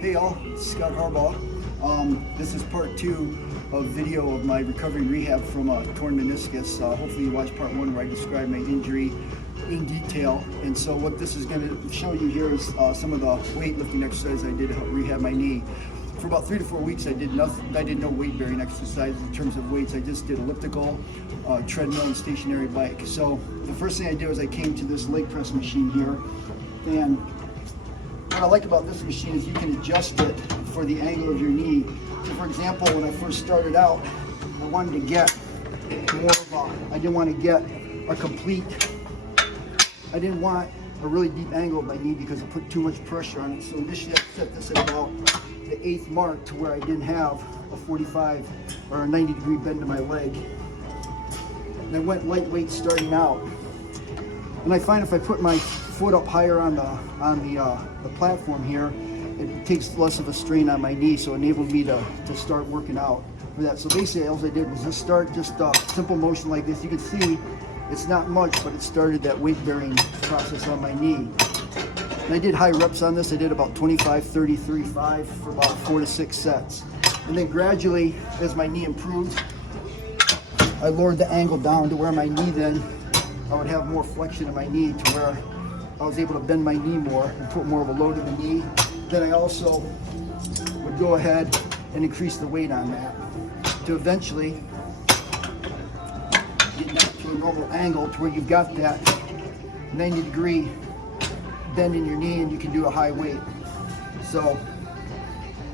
Hey y'all, it's Scott Harbaugh. This is part 2 of video of my recovery and rehab from a torn meniscus. Hopefully you watched part 1 where I described my injury in detail. And so what this is going to show you here is some of the weightlifting exercises I did to help rehab my knee. For about 3 to 4 weeks I did nothing. I did no weight bearing exercises in terms of weights. I just did elliptical, treadmill, and stationary bike. So the first thing I did was I came to this leg press machine here, and what I like about this machine is you can adjust it for the angle of your knee. So for example, when I first started out, I wanted to get more of a, I didn't want to get a complete, I didn't want a really deep angle of my knee because it put too much pressure on it. So initially I set this at about the 8th mark to where I didn't have a 45 or a 90 degree bend to my leg. And I went lightweight starting out. And I find if I put my foot up higher on the platform here, it takes less of a strain on my knee, so it enabled me to start working out for that. So basically all I did was just start simple motion like this. You can see it's not much, but it started that weight bearing process on my knee. And I did high reps on this. I did about 25, 30, 35 for about 4 to 6 sets. And then gradually, as my knee improved, I lowered the angle down to where my knee then, I would have more flexion in my knee to where I was able to bend my knee more and put more of a load in the knee. Then I also would go ahead and increase the weight on that to eventually get down to a normal angle to where you've got that 90 degree bend in your knee and you can do a high weight. So,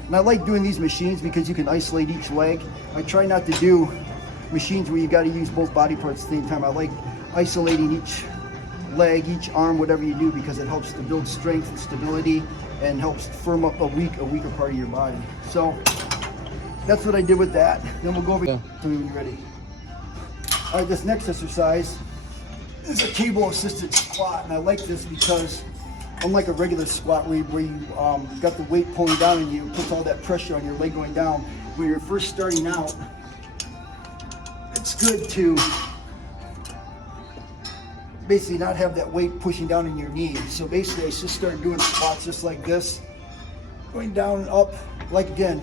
and I like doing these machines because you can isolate each leg. I try not to do machines where you got to use both body parts at the same time. I like isolating each leg, each arm, whatever you do, because it helps to build strength and stability and helps firm up a weaker part of your body. So that's what I did with that. Then we'll go over to when you're ready. All right, this next exercise is a cable assisted squat, and I like this because unlike a regular squat where you got the weight pulling down on you, it puts all that pressure on your leg going down. When you're first starting out, it's good to basically not have that weight pushing down in your knee. So basically I just started doing squats just like this, going down and up. Like again,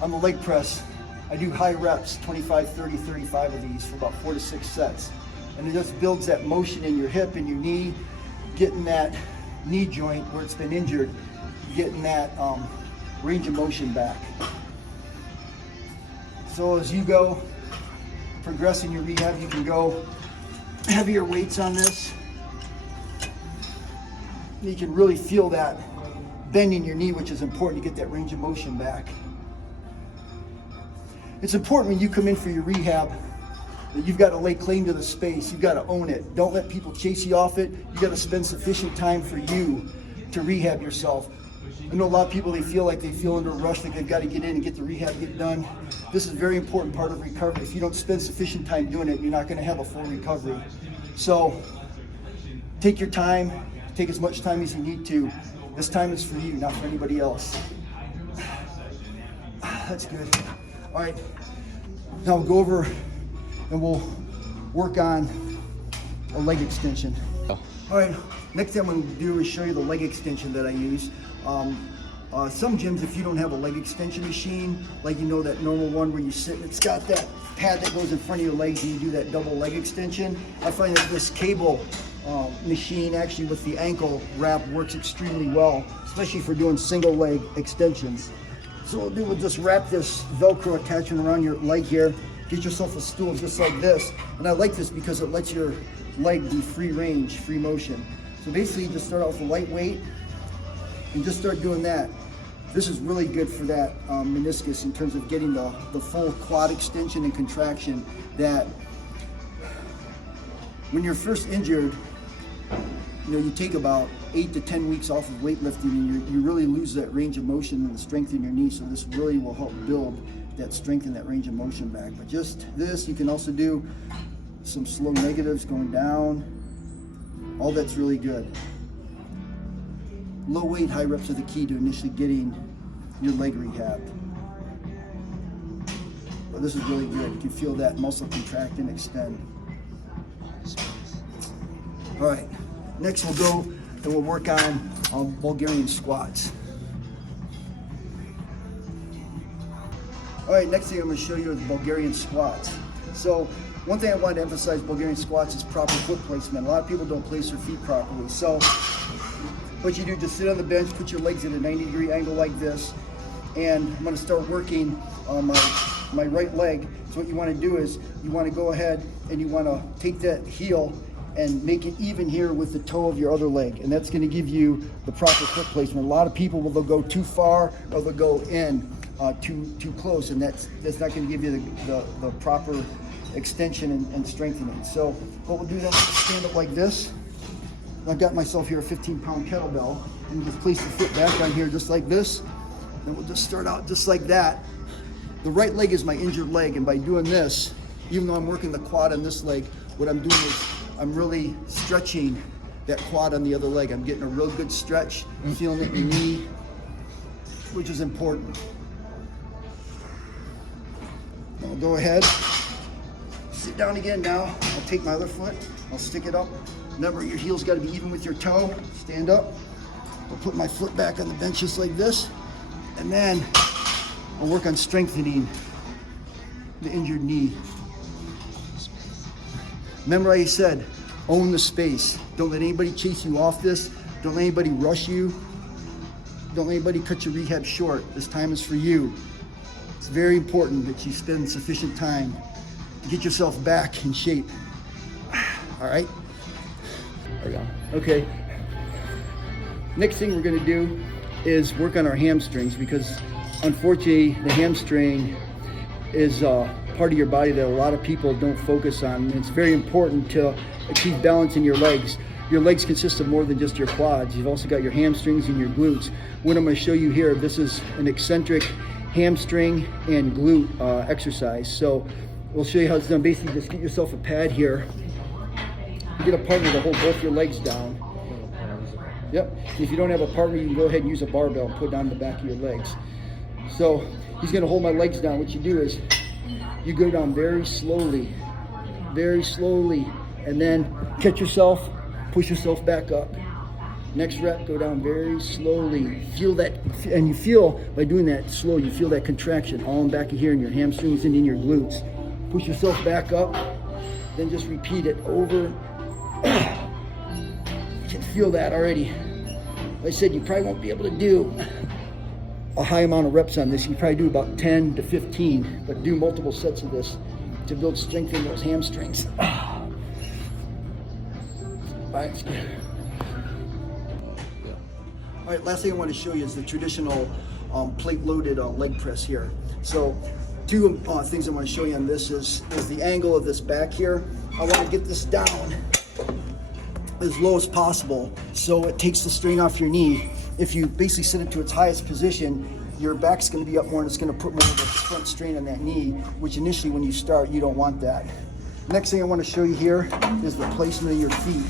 on the leg press, I do high reps, 25, 30, 35 of these for about 4 to 6 sets. And it just builds that motion in your hip and your knee, getting that knee joint where it's been injured, getting that range of motion back. So as you go, progress in your rehab, you can go heavier weights on this. You can really feel that bend in your knee, which is important to get that range of motion back. It's important when you come in for your rehab that you've got to lay claim to the space. You've got to own it. Don't let people chase you off it. You've got to spend sufficient time for you to rehab yourself. I know a lot of people, they feel under a rush, like they've got to get in and get the rehab get done. This is a very important part of recovery. If you don't spend sufficient time doing it, you're not going to have a full recovery. So take your time, take as much time as you need to. This time is for you, not for anybody else. That's good. All right, now we'll go over and we'll work on a leg extension. All right, next thing I'm going to do is show you the leg extension that I use. Some gyms, if you don't have a leg extension machine, like that normal one where you sit and it's got that pad that goes in front of your legs and you do that double leg extension, I find that this cable machine actually with the ankle wrap works extremely well, especially for doing single leg extensions. So what we'll do, we'll just wrap this Velcro attachment around your leg here, get yourself a stool just like this. And I like this because it lets your leg be free range, free motion. So basically you just start off with a light weight and just start doing that. This is really good for that meniscus in terms of getting the full quad extension and contraction that when you're first injured, you take about 8 to 10 weeks off of weightlifting and you really lose that range of motion and the strength in your knee. So this really will help build that strength and that range of motion back. But just this, you can also do some slow negatives going down. All that's really good. Low weight, high reps are the key to initially getting your leg rehabbed. But this is really good. You can feel that muscle contract and extend. All right, next we'll go and we'll work on Bulgarian squats. All right, next thing I'm going to show you is Bulgarian squats. So one thing I wanted to emphasize Bulgarian squats is proper foot placement. A lot of people don't place their feet properly. So what you do, just sit on the bench, put your legs at a 90-degree angle like this, and I'm going to start working on my right leg. So what you want to do is you want to go ahead and you want to take that heel and make it even here with the toe of your other leg, and that's going to give you the proper foot placement. A lot of people they'll go too far or they'll go in too close, and that's not going to give you the proper extension and strengthening. So what we'll do then is stand up like this. I've got myself here a 15-pound kettlebell, and just place the foot back on here just like this. And we'll just start out just like that. The right leg is my injured leg, and by doing this, even though I'm working the quad on this leg, what I'm doing is I'm really stretching that quad on the other leg. I'm getting a real good stretch, feeling it in the knee, which is important. I'll go ahead, sit down again now. I'll take my other foot, I'll stick it up. Remember, your heel's got to be even with your toe. Stand up. I'll put my foot back on the bench just like this, and then I'll work on strengthening the injured knee. Remember I said, own the space. Don't let anybody chase you off this. Don't let anybody rush you. Don't let anybody cut your rehab short. This time is for you. It's very important that you spend sufficient time to get yourself back in shape. All right? There we go. Okay. Next thing we're gonna do is work on our hamstrings, because unfortunately the hamstring is part of your body that a lot of people don't focus on. And it's very important to achieve balance in your legs. Your legs consist of more than just your quads. You've also got your hamstrings and your glutes. What I'm going to show you here, this is an eccentric hamstring and glute exercise. So we'll show you how it's done. Basically, just get yourself a pad here. Get a partner to hold both your legs down. Yep. If you don't have a partner, you can go ahead and use a barbell and put it on the back of your legs. So he's going to hold my legs down. What you do is you go down very slowly, and then catch yourself, push yourself back up. Next rep, go down very slowly. Feel that, and you feel, by doing that slow, you feel that contraction all in back of here in your hamstrings and in your glutes. Push yourself back up, then just repeat it over. You can feel that already. Like I said, you probably won't be able to do a high amount of reps on this. You probably do about 10 to 15, but do multiple sets of this to build strength in those hamstrings. All right, last thing I want to show you is the traditional plate-loaded leg press here. So two things I want to show you on this is the angle of this back here. I want to get this down as low as possible so it takes the strain off your knee. If you basically sit it to its highest position, your back's going to be up more and it's going to put more of a front strain on that knee, which initially when you start, you don't want that. Next thing I want to show you here is the placement of your feet.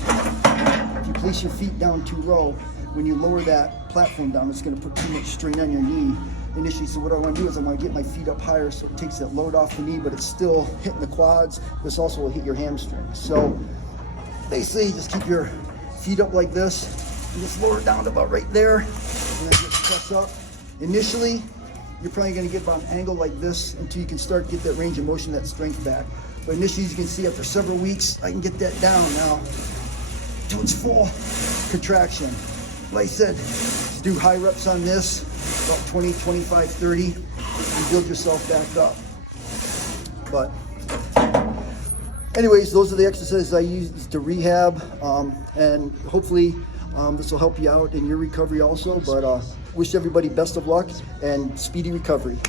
If you place your feet down too low, when you lower that platform down, it's going to put too much strain on your knee initially. So what I want to do is I want to get my feet up higher so it takes that load off the knee, but it's still hitting the quads. This also will hit your hamstrings. So basically just keep your feet up like this and just lower it down to about right there, and then get the press up. Initially, you're probably going to get about an angle like this until you can start to get that range of motion, that strength back. But initially, as you can see, after several weeks, I can get that down now to its full contraction. Like I said, just do high reps on this, about 20, 25, 30, and build yourself back up. But anyways, those are the exercises I use to rehab, and hopefully this will help you out in your recovery also. But wish everybody best of luck and speedy recovery.